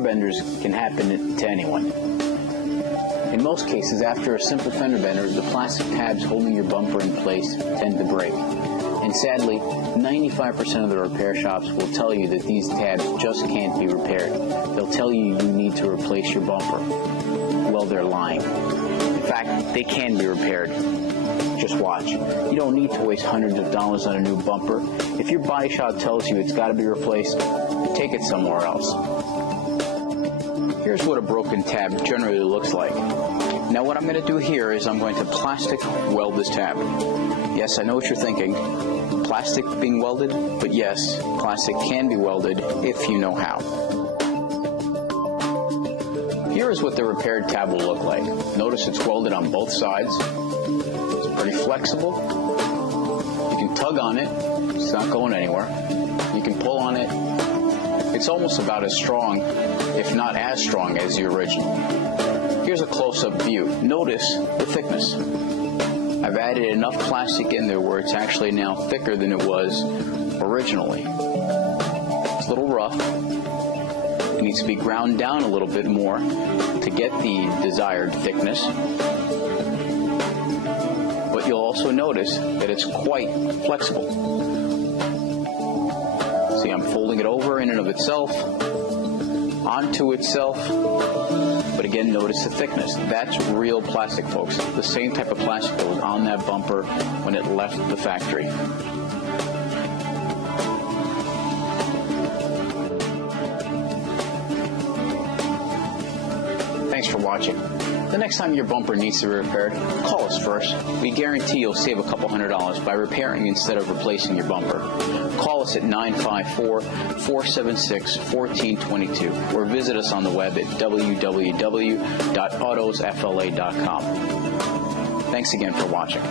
benders can happen to anyone. In most cases, after a simple fender bender, the plastic tabs holding your bumper in place tend to break. And sadly, 95% of the repair shops will tell you that these tabs just can't be repaired. They'll tell you you need to replace your bumper. Well, they're lying. In fact, they can be repaired. Just watch. You don't need to waste hundreds of dollars on a new bumper. If your body shop tells you it's got to be replaced, take it somewhere else. Here's what a broken tab generally looks like. Now what I'm going to do here is I'm going to plastic weld this tab. Yes, I know what you're thinking. Plastic being welded? But yes, plastic can be welded if you know how. Here is what the repaired tab will look like. Notice it's welded on both sides. It's pretty flexible. You can tug on it. It's not going anywhere. You can pull on it. It's almost about as strong, if not as strong, as the original. Here's a close-up view. Notice the thickness. I've added enough plastic in there where it's actually now thicker than it was originally. It's a little rough. It needs to be ground down a little bit more to get the desired thickness. But you'll also notice that it's quite flexible. See, I'm folding it over in and of itself, onto itself. But again, notice the thickness. That's real plastic, folks. The same type of plastic that was on that bumper when it left the factory. Thanks for watching. The next time your bumper needs to be repaired, call us first. We guarantee you'll save a couple $100 by repairing instead of replacing your bumper. Call us at 954-476-1422 or visit us on the web at www.autosfla.com. Thanks again for watching.